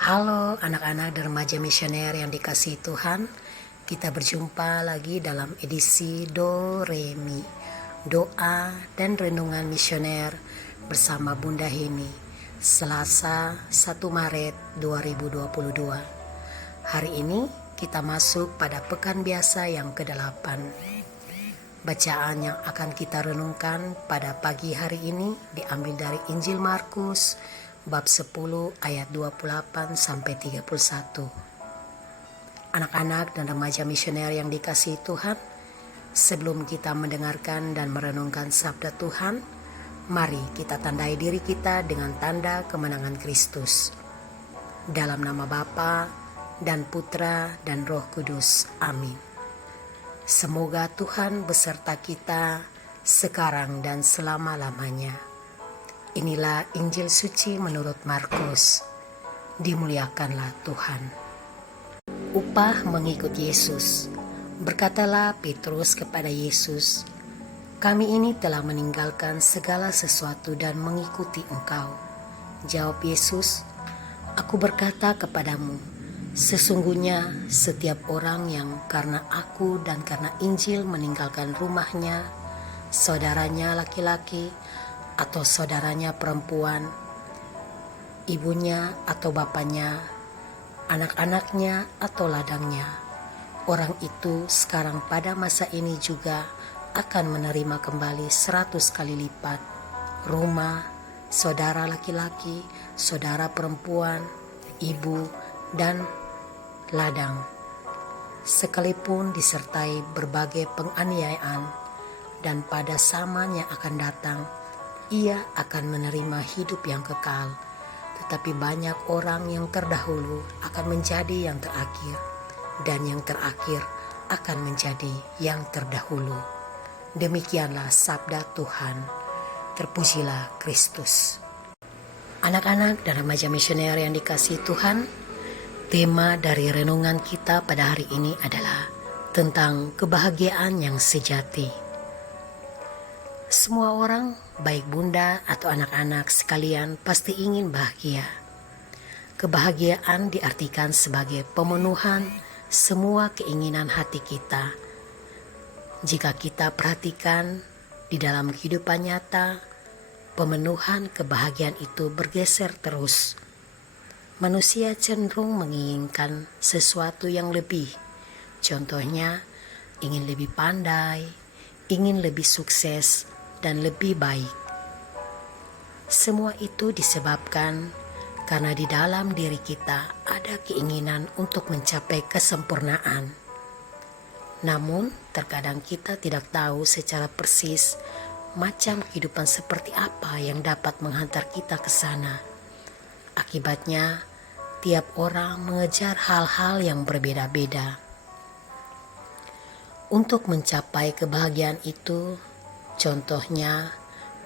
Halo anak-anak dan remaja misioner yang dikasihi Tuhan. Kita berjumpa lagi dalam edisi Do Re Mi, doa dan renungan misioner bersama Bunda Heni, Selasa 1 Maret 2022. Hari ini kita masuk pada pekan biasa yang ke-8. Bacaan yang akan kita renungkan pada pagi hari ini diambil dari Injil Markus bab 10 ayat 28 sampai 31. Anak-anak dan remaja misioner yang dikasihi Tuhan, sebelum kita mendengarkan dan merenungkan sabda Tuhan, mari kita tandai diri kita dengan tanda kemenangan Kristus. Dalam nama Bapa dan Putra dan Roh Kudus. Amin. Semoga Tuhan beserta kita sekarang dan selama-lamanya. Inilah Injil suci menurut Markus. Dimuliakanlah Tuhan. Upah mengikut Yesus. Berkatalah Petrus kepada Yesus, "Kami ini telah meninggalkan segala sesuatu dan mengikuti Engkau." Jawab Yesus, "Aku berkata kepadamu, sesungguhnya setiap orang yang karena aku dan karena Injil meninggalkan rumahnya, saudaranya laki-laki, atau saudaranya perempuan, ibunya atau bapaknya, anak-anaknya atau ladangnya, orang itu sekarang pada masa ini juga akan menerima kembali 100 kali lipat rumah, saudara laki-laki, saudara perempuan, ibu, dan ladang, sekalipun disertai berbagai penganiayaan, dan pada zaman yang akan datang ia akan menerima hidup yang kekal. Tetapi banyak orang yang terdahulu akan menjadi yang terakhir, dan yang terakhir akan menjadi yang terdahulu." Demikianlah sabda Tuhan. Terpujilah Kristus. Anak-anak dan remaja misioner yang dikasihi Tuhan, tema dari renungan kita pada hari ini adalah tentang kebahagiaan yang sejati. Semua orang, baik bunda atau anak-anak sekalian, pasti ingin bahagia. Kebahagiaan diartikan sebagai pemenuhan semua keinginan hati kita. Jika kita perhatikan di dalam kehidupan nyata, pemenuhan kebahagiaan itu bergeser terus. Manusia cenderung menginginkan sesuatu yang lebih. Contohnya, ingin lebih pandai, ingin lebih sukses, dan lebih baik. Semua itu disebabkan karena di dalam diri kita ada keinginan untuk mencapai kesempurnaan. Namun, terkadang kita tidak tahu secara persis macam kehidupan seperti apa yang dapat menghantar kita ke sana. Akibatnya, tiap orang mengejar hal-hal yang berbeda-beda. Untuk mencapai kebahagiaan itu, contohnya,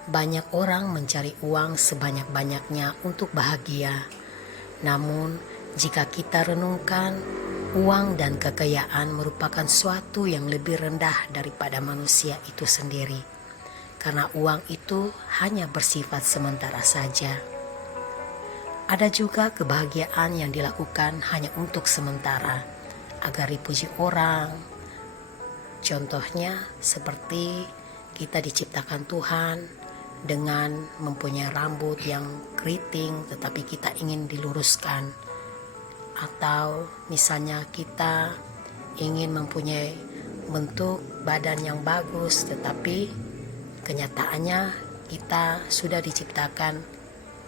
banyak orang mencari uang sebanyak-banyaknya untuk bahagia. Namun, jika kita renungkan, uang dan kekayaan merupakan suatu yang lebih rendah daripada manusia itu sendiri. Karena uang itu hanya bersifat sementara saja. Ada juga kebahagiaan yang dilakukan hanya untuk sementara, agar dipuji orang. Contohnya seperti kita diciptakan Tuhan dengan mempunyai rambut yang keriting tetapi kita ingin diluruskan. Atau misalnya kita ingin mempunyai bentuk badan yang bagus tetapi kenyataannya kita sudah diciptakan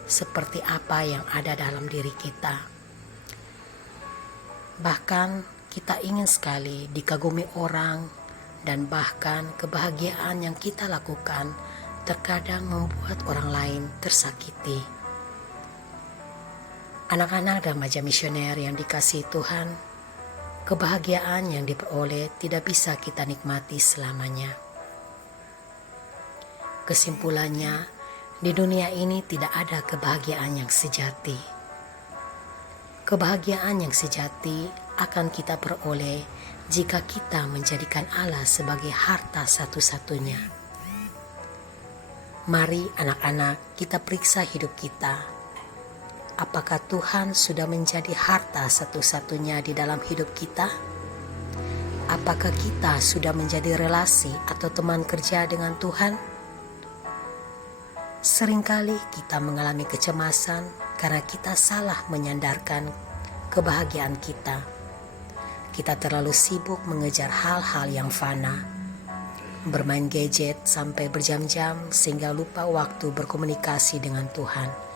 seperti apa yang ada dalam diri kita. Bahkan kita ingin sekali dikagumi orang, dan bahkan kebahagiaan yang kita lakukan terkadang membuat orang lain tersakiti. Anak-anak dan remaja misioner yang dikasihi Tuhan, kebahagiaan yang diperoleh tidak bisa kita nikmati selamanya. Kesimpulannya, di dunia ini tidak ada kebahagiaan yang sejati. Kebahagiaan yang sejati akan kita peroleh jika kita menjadikan Allah sebagai harta satu-satunya. Mari anak-anak kita periksa hidup kita. Apakah Tuhan sudah menjadi harta satu-satunya di dalam hidup kita? Apakah kita sudah menjadi relasi atau teman kerja dengan Tuhan? Seringkali kita mengalami kecemasan karena kita salah menyandarkan kebahagiaan kita. Kita terlalu sibuk mengejar hal-hal yang fana, bermain gadget sampai berjam-jam sehingga lupa waktu berkomunikasi dengan Tuhan.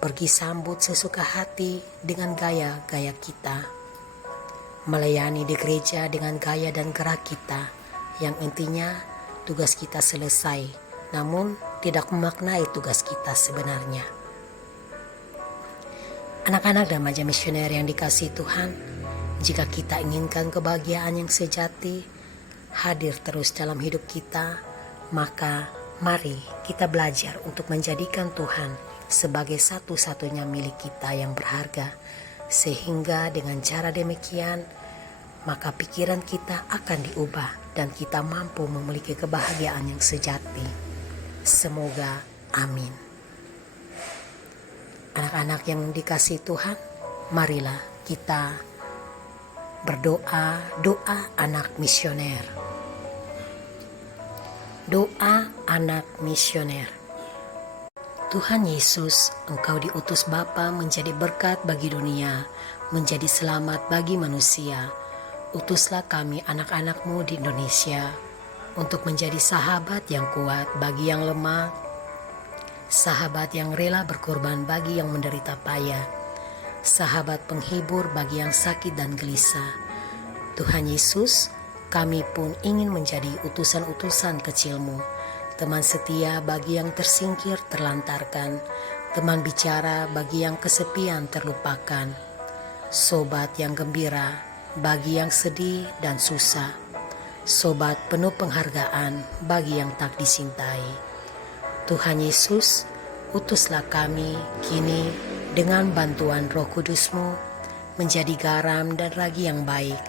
Pergi sambut sesuka hati dengan gaya-gaya kita, melayani di gereja dengan gaya dan gerak kita, yang intinya tugas kita selesai, namun tidak memaknai tugas kita sebenarnya. Anak-anak dan remaja misioner yang dikasihi Tuhan, jika kita inginkan kebahagiaan yang sejati hadir terus dalam hidup kita, maka mari kita belajar untuk menjadikan Tuhan sebagai satu-satunya milik kita yang berharga, sehingga dengan cara demikian maka pikiran kita akan diubah dan kita mampu memiliki kebahagiaan yang sejati. Semoga amin. Anak-anak yang dikasihi Tuhan, marilah kita berdoa doa anak misioner. Doa anak misioner. Tuhan Yesus, Engkau diutus Bapa menjadi berkat bagi dunia, menjadi selamat bagi manusia. Utuslah kami anak-anak-Mu di Indonesia untuk menjadi sahabat yang kuat bagi yang lemah, sahabat yang rela berkorban bagi yang menderita payah, sahabat penghibur bagi yang sakit dan gelisah. Tuhan Yesus, kami pun ingin menjadi utusan-utusan kecil-Mu, teman setia bagi yang tersingkir terlantarkan, teman bicara bagi yang kesepian terlupakan, sobat yang gembira bagi yang sedih dan susah, sobat penuh penghargaan bagi yang tak dicintai. Tuhan Yesus, utuslah kami kini dengan bantuan Roh Kudus-Mu menjadi garam dan ragi yang baik,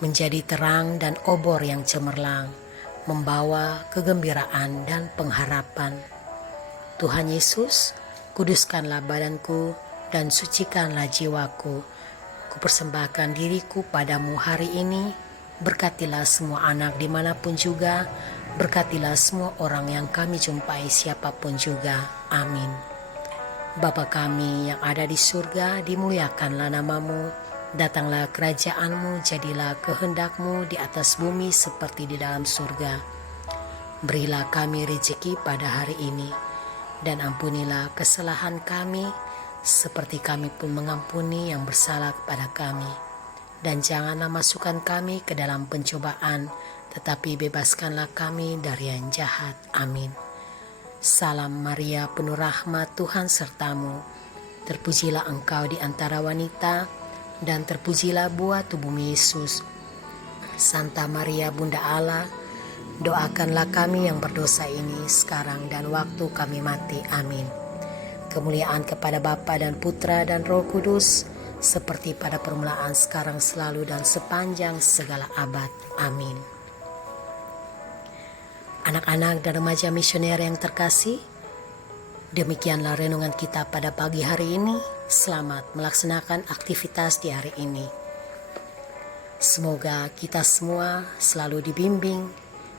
menjadi terang dan obor yang cemerlang, membawa kegembiraan dan pengharapan. Tuhan Yesus, kuduskanlah badanku dan sucikanlah jiwaku. Kupersembahkan diriku padamu hari ini. Berkatilah semua anak dimanapun juga. Berkatilah semua orang yang kami jumpai siapapun juga. Amin. Bapa kami yang ada di surga, dimuliakanlah namamu. Datanglah kerajaan-Mu, jadilah kehendak-Mu di atas bumi seperti di dalam surga. Berilah kami rezeki pada hari ini, dan ampunilah kesalahan kami, seperti kami pun mengampuni yang bersalah kepada kami. Dan janganlah masukkan kami ke dalam pencobaan, tetapi bebaskanlah kami dari yang jahat. Amin. Salam Maria, penuh rahmat, Tuhan sertamu. Terpujilah engkau di antara wanita, dan terpujilah buah tubuhmu Yesus. Santa Maria Bunda Allah, doakanlah kami yang berdosa ini sekarang dan waktu kami mati. Amin. Kemuliaan kepada Bapa dan Putra dan Roh Kudus, seperti pada permulaan, sekarang, selalu, dan sepanjang segala abad. Amin. Anak-anak dan remaja misioner yang terkasih, demikianlah renungan kita pada pagi hari ini. Selamat melaksanakan aktivitas di hari ini. Semoga kita semua selalu dibimbing,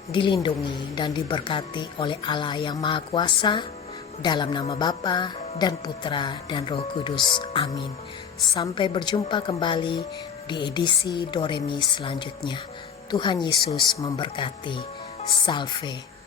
dilindungi, dan diberkati oleh Allah yang Maha Kuasa, dalam nama Bapa dan Putra dan Roh Kudus. Amin. Sampai berjumpa kembali di edisi Doremi selanjutnya. Tuhan Yesus memberkati. Salve.